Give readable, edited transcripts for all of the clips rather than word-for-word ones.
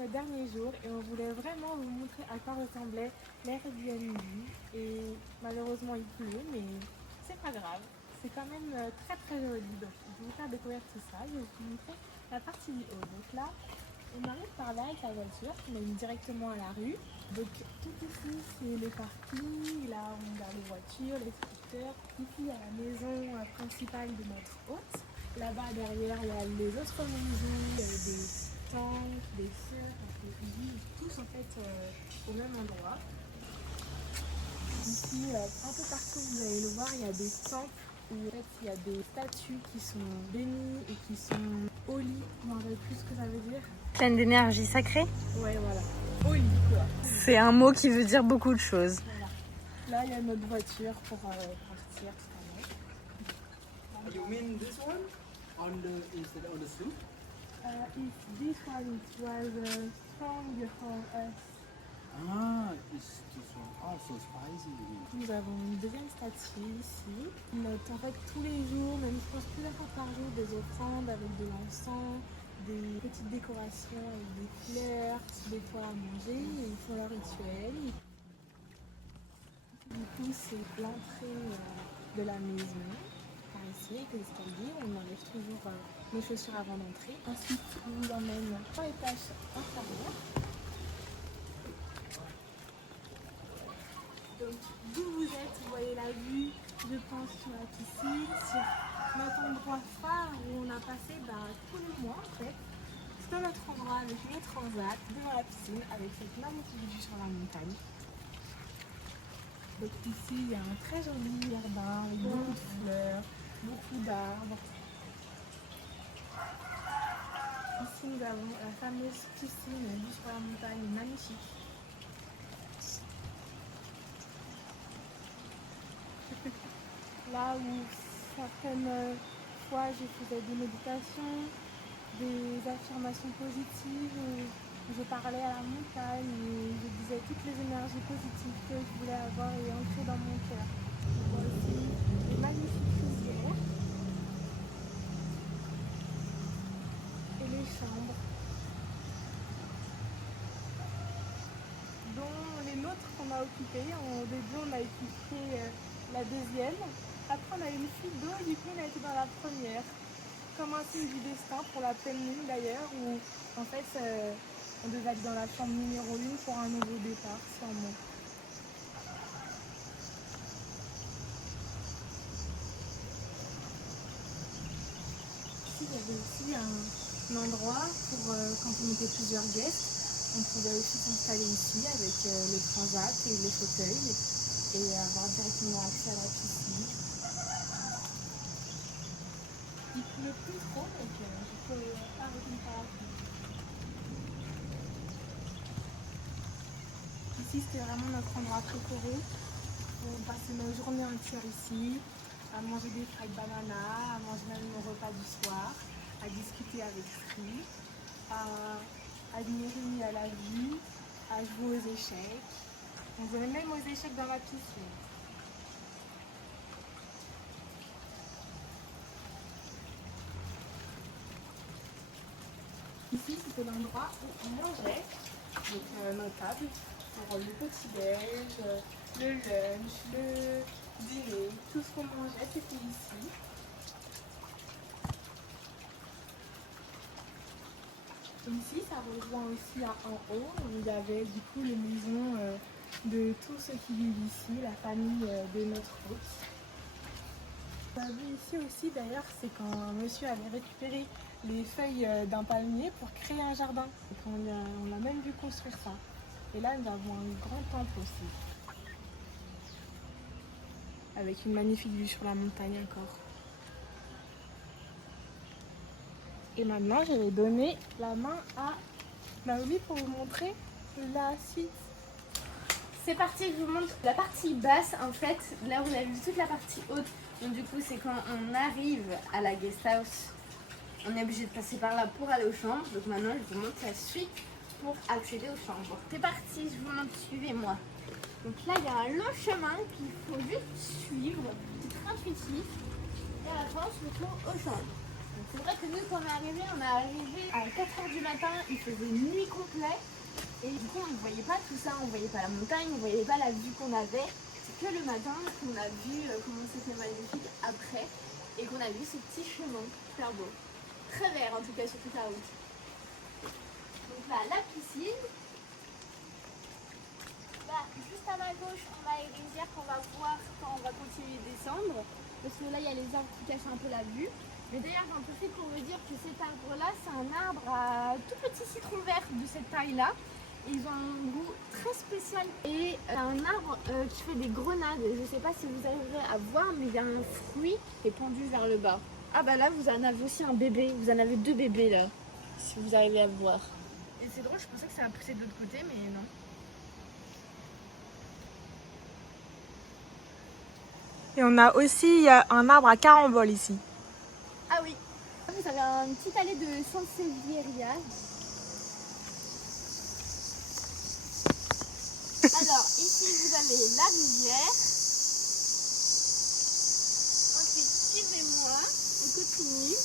notre dernier jour et on voulait vraiment vous montrer à quoi ressemblait l'Airbnb. Et malheureusement il pleut, mais c'est pas grave. C'est quand même très très joli. Donc je vais vous faire découvrir tout ça. Je vais vous montrer la partie du haut. Donc là, on arrive par là avec la voiture qui mène directement à la rue. Donc tout ici c'est le parking, là on a les voitures, les scooters. Ici il y a la maison principale de notre hôte. Là-bas derrière il y a les autres maisons, il y a des tanks, des sœurs, ils vivent tous en fait au même endroit. Ici un peu partout vous allez le voir, il y a des temples où en fait il y a des statues qui sont bénies et qui sont holy, je ne me rappelle plus ce que ça veut dire. Pleine d'énergie sacrée. Ouais voilà, holy quoi. C'est un mot qui veut dire beaucoup de choses. Voilà. Là il y a notre voiture pour partir. You mean this one on the instead on the sloop? If this one it was strong for us. Ah, it's this one also spicy. Nous avons une deuxième statue ici. Ils mettent en fait tous les jours, même je pense plusieurs fois par jour, des offrandes avec de l'encens, des petites décorations avec des fleurs, des fois à manger, et ils font leur rituel. Du coup, c'est l'entrée de la maison. Par ici, avec les escaliers, on enlève toujours nos chaussures avant d'entrer. Ensuite, on vous emmène dans les tâches inférieures. Donc, d'où vous êtes, vous voyez la vue, je pense, sur la piscine, sur notre endroit phare où on a passé tous les mois en fait. C'est notre endroit avec les transats devant la piscine avec cette magnifique vue sur la montagne. Donc ici, il y a un très joli jardin avec beaucoup de fleurs, beaucoup d'arbres. Ici, nous avons la fameuse piscine vue sur la montagne, magnifique. Là où certaines fois je faisais des méditations, des affirmations positives, où je parlais à la montagne et je disais toutes les énergies positives que je voulais avoir et ancrées dans mon cœur. On voit aussi des magnifiques rizières et les chambres, dont les nôtres qu'on a occupées. Au début on a occupé la deuxième. Après, on a eu une fuite d'eau et du coup, on a été dans la première. Comme un signe du destin pour la pleine lune d'ailleurs, où en fait, on devait être dans la chambre numéro 1 pour un nouveau départ, sûrement. Ici, il y avait aussi un endroit pour quand on était plusieurs guests. On pouvait aussi s'installer ici avec le transat et les fauteuils et avoir directement accès à la piscine. Il pleut plus trop, donc je peux arrêter une parapluie. Ici, c'était vraiment notre endroit préféré. On passait nos journées entières ici, à manger des fried banana, à manger même nos repas du soir, à discuter avec Sri, à admirer à la vue, à jouer aux échecs. On jouait même aux échecs dans la piscine. Ici, c'était l'endroit où on mangeait, donc nos tables, pour le petit-déj, le lunch, le dîner, tout ce qu'on mangeait, c'était ici. Ici, ça rejoint aussi en haut, où il y avait du coup les maisons de tous ceux qui vivent ici, la famille de notre hôte. Ce qu'on a vu ici aussi d'ailleurs, c'est quand un monsieur avait récupéré les feuilles d'un palmier pour créer un jardin. Et on a même vu construire ça. Et là, nous avons un grand temple aussi. Avec une magnifique vue sur la montagne encore. Et maintenant, je vais donner la main à Naomi pour vous montrer la suite. C'est parti, je vous montre la partie basse en fait. Là on a vu toute la partie haute. Donc du coup c'est quand on arrive à la guest house. On est obligé de passer par là pour aller aux chambres. Donc maintenant je vous montre la suite pour accéder aux chambres. C'est parti, je vous montre, suivez-moi. Donc là il y a un long chemin qu'il faut juste suivre. C'est très intuitif. Et à la fin on se retrouve aux chambres. Donc C'est vrai que nous, quand on est arrivé à 4h du matin, il faisait nuit complète. Et du coup, on ne voyait pas tout ça, on ne voyait pas la montagne, on ne voyait pas la vue qu'on avait. C'est que le matin qu'on a vu comment c'était magnifique après et qu'on a vu ce petit chemin super beau. Très vert en tout cas sur toute la route. Donc là, la piscine. Là, juste à ma gauche, on a les rivières qu'on va voir quand on va continuer de descendre. Parce que là, il y a les arbres qui cachent un peu la vue. Mais d'ailleurs, j'en profite pour vous dire que cet arbre-là, c'est un arbre à tout petit citron vert de cette taille-là. Ils ont un goût très spécial. Et un arbre qui fait des grenades. Je ne sais pas si vous arriverez à voir, mais il y a un fruit qui est pendu vers le bas. Ah bah là, vous en avez aussi un bébé. Vous en avez 2 bébés là, si vous arrivez à le voir. Et c'est drôle, je pensais que ça a poussé de l'autre côté, mais non. Et on a aussi un arbre à carambole ici. Ah oui. Vous avez un petit allée de Sansevieria. Alors ici vous avez la rivière. Ensuite suivez-moi, on continue.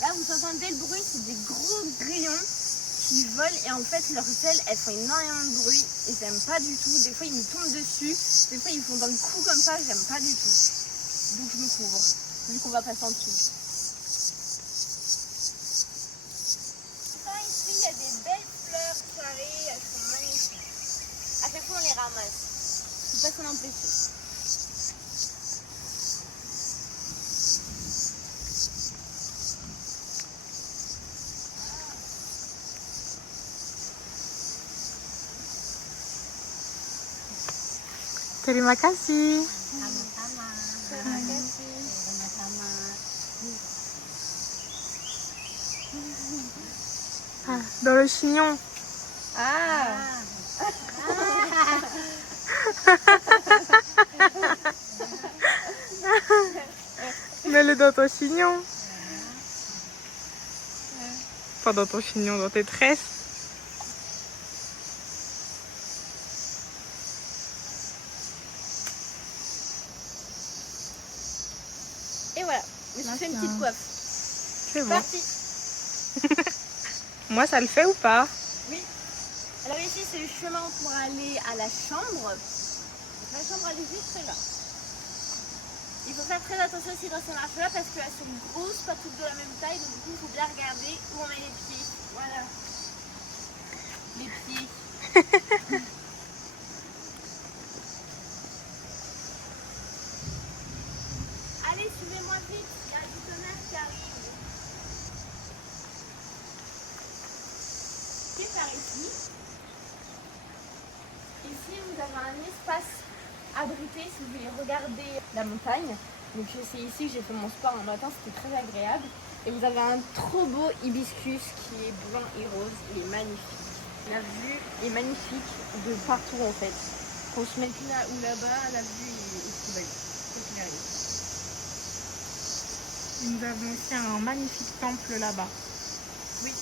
Là vous entendez le bruit, c'est des gros grillons qui volent et en fait leurs ailes elles font énormément de bruit et j'aime pas du tout. Des fois ils me tombent dessus, des fois ils font dans le cou comme ça, j'aime pas du tout. Donc je me couvre, vu qu'on va passer en dessous. Ici il y a des belles fleurs carrées, elles sont magnifiques. À chaque fois on les ramasse, faut pas s'en empêcher. Terima kasih. Ah, dans le chignon. Ah. Mets-le dans ton chignon. Pas dans ton chignon, dans tes tresses. Et voilà, je me suis fait une petite coiffe. C'est bon. Parti. Moi, ça le fait ou pas? Oui. Alors ici, c'est le chemin pour aller à la chambre. La chambre, elle est juste là. Il faut faire très attention aussi dans ces marches-là parce qu'elles sont grosses, pas toutes de la même taille. Donc du coup, il faut bien regarder où on met les pieds. Voilà. Les pieds. Allez, suivez-moi vite. Il y a du tonnerre qui arrive. C'est par ici. Ici, vous avez un espace abrité si vous voulez regarder la montagne. Donc c'est ici que j'ai fait mon sport un matin, c'était très agréable. Et vous avez un trop beau hibiscus qui est blanc et rose, il est magnifique. La vue est magnifique de partout en fait. Qu'on se mette là ou là-bas, la vue est trop belle. Quoi qu'il arrive. Nous avons aussi un magnifique temple là-bas. Oui,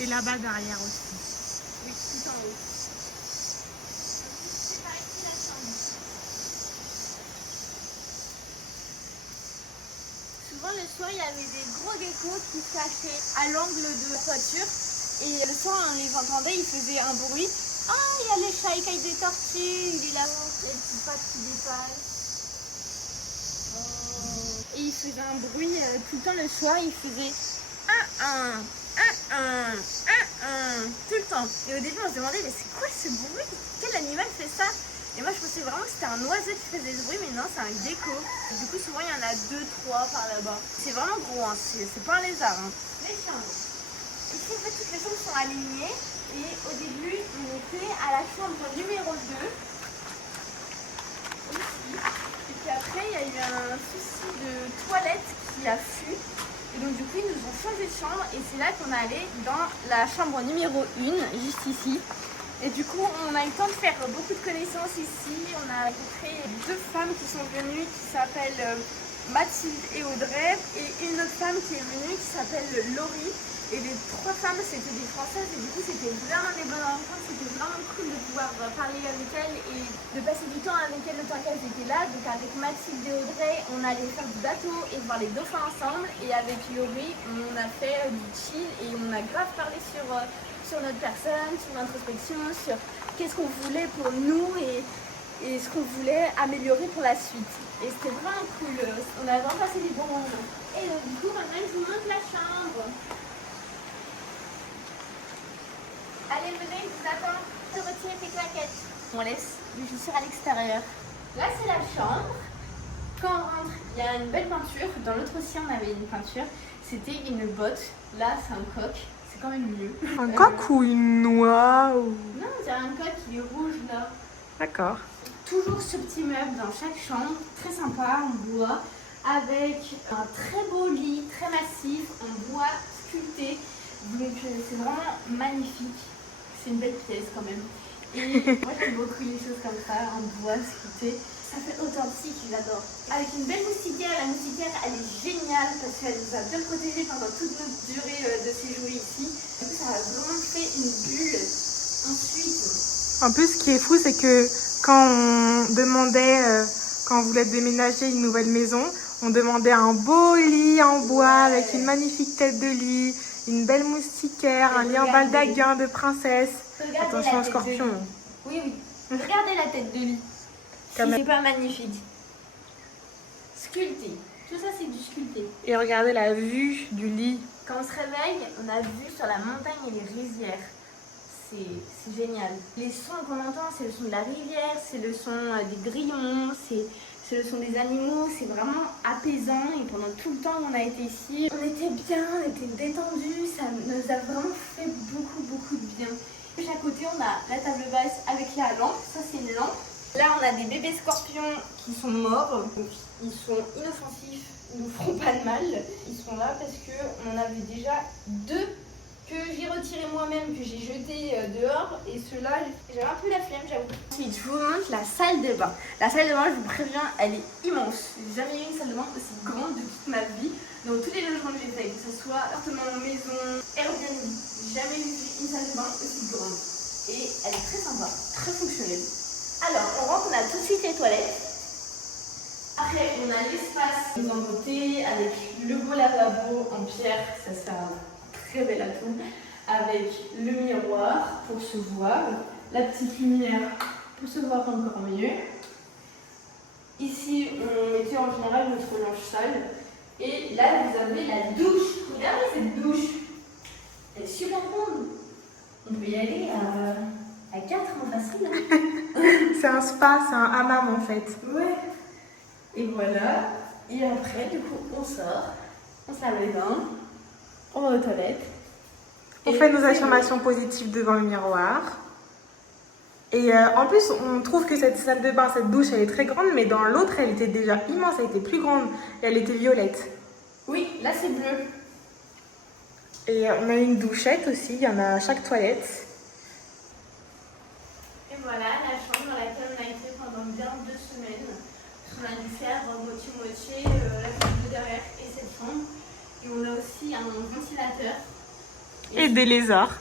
Et là-bas derrière aussi. oui, tout en haut. C'est par ici la chambre. Souvent le soir il y avait des gros geckos qui se cachaient à l'angle de la toiture et le soir on les entendait, ils faisaient un bruit. Ah, il y a les chats écailles des tortues, il est là, les petites pattes qui dépassent. Et il faisait un bruit tout le temps le soir, il faisait tout le temps. Et au début on se demandait mais c'est quoi ce bruit? Quel animal fait ça? Et moi je pensais vraiment que c'était un oiseau qui faisait ce bruit, mais non, c'est un gecko. Et du coup souvent il y en a 2, 3 par là-bas. C'est vraiment gros, hein. C'est pas un lézard. Hein. Les chambres. Ici en fait toutes les chambres sont alignées. Et au début on était à la chambre numéro 2. Ici. Et puis après il y a eu un souci de toilette qui a fui. Et donc du coup ils nous ont changé de chambre et c'est là qu'on est allé dans la chambre numéro 1, juste ici. Et du coup on a eu le temps de faire beaucoup de connaissances ici. On a rencontré 2 femmes qui sont venues qui s'appellent Mathilde et Audrey et une autre femme qui est venue qui s'appelle Laurie. Et les 3 femmes, c'était des Françaises et du coup, c'était vraiment des bonnes rencontres. C'était vraiment cool de pouvoir parler avec elles et de passer du temps avec elles le temps qu'elles étaient là. Donc avec Mathilde et Audrey, on allait faire du bateau et voir les dauphins ensemble. Et avec Yori, on a fait du chill et on a grave parlé sur notre personne, sur l'introspection, sur qu'est-ce qu'on voulait pour nous et ce qu'on voulait améliorer pour la suite. Et c'était vraiment cool. On a vraiment passé des bons moments. Et donc du coup, maintenant, je vous montre la chambre. Allez, venez, je vous attends. Je retire tes claquettes. On laisse les chaussures à l'extérieur. Là, c'est la chambre. Quand on rentre, il y a une belle peinture. Dans l'autre aussi, on avait une peinture. C'était une botte. Là, c'est un coq. C'est quand même mieux. Un coq ou une noix ou... Non, on dirait un coq, il est rouge là. D'accord. Toujours ce petit meuble dans chaque chambre. Très sympa, en bois. Avec un très beau lit, très massif, en bois sculpté. Donc, c'est vraiment magnifique. C'est une belle pièce quand même. Et moi j'aime beaucoup les choses comme ça, en bois, sculpté. Ça fait authentique, j'adore. Avec une belle moustiquaire, la moustiquaire elle est géniale parce qu'elle nous a bien protégés pendant toute notre durée de séjour ici. Du coup ça a vraiment fait une bulle. Ensuite... En plus, ce qui est fou, c'est que quand on demandait, quand on voulait déménager une nouvelle maison, on demandait un beau lit en bois avec une magnifique tête de lit, une belle moustiquaire, un lit en baldaquin de princesse. Regardez Attention la au tête scorpion. de lit. Oui, oui. Regardez la tête de lit. Quand même. C'est pas magnifique. Sculpté. Tout ça, c'est du sculpté. Et regardez la vue du lit. Quand on se réveille, on a vue sur la montagne et les rizières. C'est génial. Les sons qu'on entend, c'est le son de la rivière, c'est le son des grillons, c'est le son des animaux. C'est vraiment apaisant. Et pendant tout le temps où on a été ici, on était bien, on était détendus. Ça nous a vraiment fait beaucoup, beaucoup de bien. De chaque côté, on a la table basse avec la lampe. Ça, c'est une lampe. Là, on a des bébés scorpions qui sont morts. Donc, ils sont inoffensifs, ils nous feront pas de mal. Ils sont là parce qu'on en avait déjà 2 que j'ai retirés moi-même, que j'ai jetés dehors. Et ceux-là, j'avais un peu la flemme, j'avoue. Ensuite, je vous montre la salle de bain. La salle de bain, je vous préviens, elle est immense. J'ai jamais eu une salle de bain aussi grande de toute ma vie. Dans tous les logements que j'ai fait, que ce soit appartement, maison, Airbnb, j'ai jamais eu une salle de bain aussi grande. Et elle est très sympa, très fonctionnelle. Alors, on rentre, on a tout de suite les toilettes. Après, on a l'espace en beauté avec le beau lavabo en pierre, ça c'est un très bel atout, avec le miroir pour se voir, la petite lumière pour se voir encore mieux. Ici, on mettait en général notre linge sale. Et là, vous avez la douche. Regardez cette douche. Elle est super grande. On peut y aller à 4 en facile. C'est un spa, c'est un hammam en fait. Ouais. Et voilà. Et après, du coup, on sort. On se lave les dents. On va aux toilettes. On fait nos affirmations positives devant le miroir. Et en plus, on trouve que cette salle de bain, cette douche, elle est très grande, mais dans l'autre, elle était déjà immense, elle était plus grande. Et elle était violette. Oui, là c'est bleu. Et on a une douchette aussi, il y en a à chaque toilette. Et voilà la chambre dans laquelle on a été pendant bien 2 semaines. On a dû faire moitié-moitié la chambre de derrière et cette chambre. Et on a aussi un ventilateur. Et des lézards.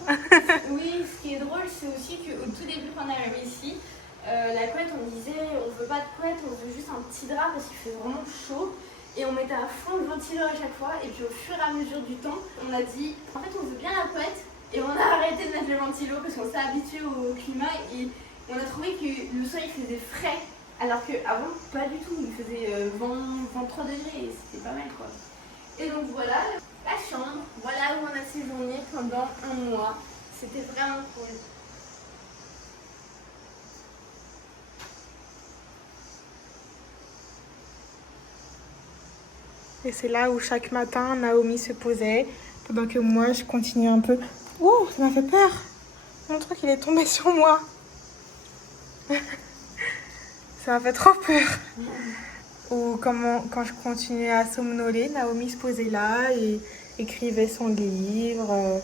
Oui, ce qui est drôle, c'est aussi qu'au tout début, quand on est arrivé ici, la couette, on disait on veut pas de couette, on veut juste un petit drap parce qu'il fait vraiment chaud. Et on mettait à fond le ventilateur à chaque fois. Et puis au fur et à mesure du temps, on a dit en fait, on veut bien la couette. Et on a arrêté de mettre le ventilo parce qu'on s'est habitué au climat. Et on a trouvé que le sol il faisait frais. Alors qu'avant, pas du tout. Il faisait 23 degrés. Et c'était pas mal quoi. Et donc voilà. La chambre, voilà où on a séjourné pendant 1 mois. C'était vraiment cool. Et c'est là où chaque matin, Naomi se posait, pendant que moi, je continuais un peu. Ouh, ça m'a fait peur. Mon truc, il est tombé sur moi. Ça m'a fait trop peur. Ou quand je continuais à somnoler, Naomi se posait là et écrivait son livre,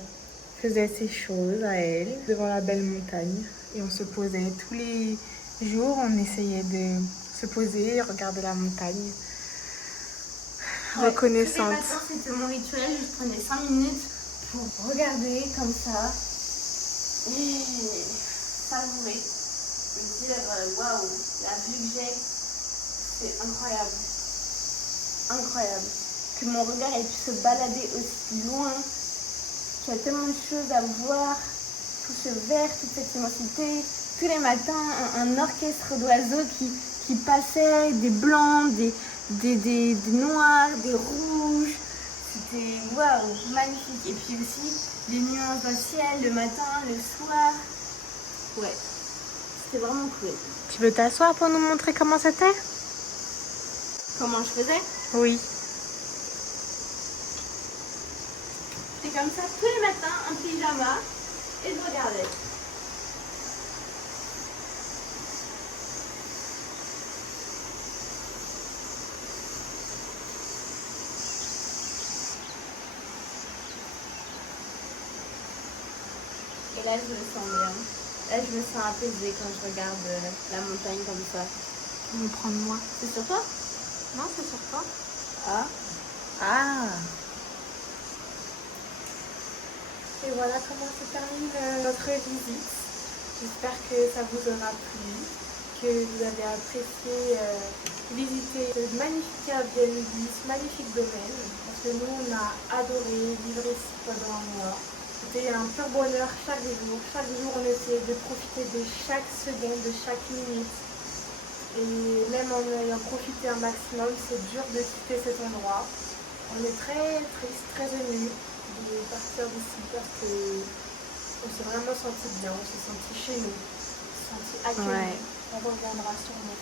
faisait ses choses à elle, devant la belle montagne. Et on se posait tous les jours, on essayait de se poser et regarder la montagne. Reconnaissante. Tous les matins, c'était mon rituel. Je prenais 5 minutes pour regarder comme ça et savourer. Me dire waouh, la vue que j'ai, c'est incroyable. Incroyable. Que mon regard ait pu se balader aussi loin, qu'il y a tellement de choses à voir, tout ce vert, toute cette immensité. Tous les matins, un orchestre d'oiseaux qui passait, des blancs, des noirs, des rouges. C'était waouh, magnifique. Et puis aussi les nuances dans le ciel, le matin, le soir. Ouais, c'était vraiment cool. Tu veux t'asseoir pour nous montrer comment c'était? Comment je faisais? Oui. C'était comme ça tous les matins, un pyjama, et je regardais. Et là, je me sens bien. Là, je me sens apaisée quand je regarde la montagne comme ça. Tu veux me prendre moi? C'est sur toi? Non, c'est sur toi. Ah. Ah. Et voilà comment se termine notre visite. J'espère que ça vous aura plu, que vous avez apprécié visiter ce magnifique Airbnb, ce magnifique domaine. Parce que nous, on a adoré vivre ici pendant un mois. C'était un pur bonheur chaque jour. Chaque jour, on essayait de profiter de chaque seconde, de chaque minute. Et même en ayant profité un maximum, c'est dur de quitter cet endroit. On est très triste, très ému de partir d'ici parce qu'on s'est vraiment senti bien, on s'est senti chez nous, on s'est senti accueillis. Ouais. On reviendra sûrement.